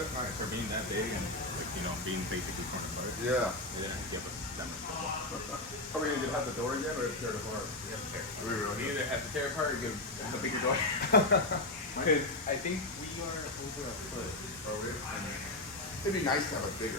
it? Nice. For being that big and like being basically torn apart. Yeah. They didn't give us that much. Are we gonna have the door again or tear it apart? We have to tear. We really We either have to tear apart or give the bigger door. Because I think we are over a foot. Are we? It'd be nice to have a bigger.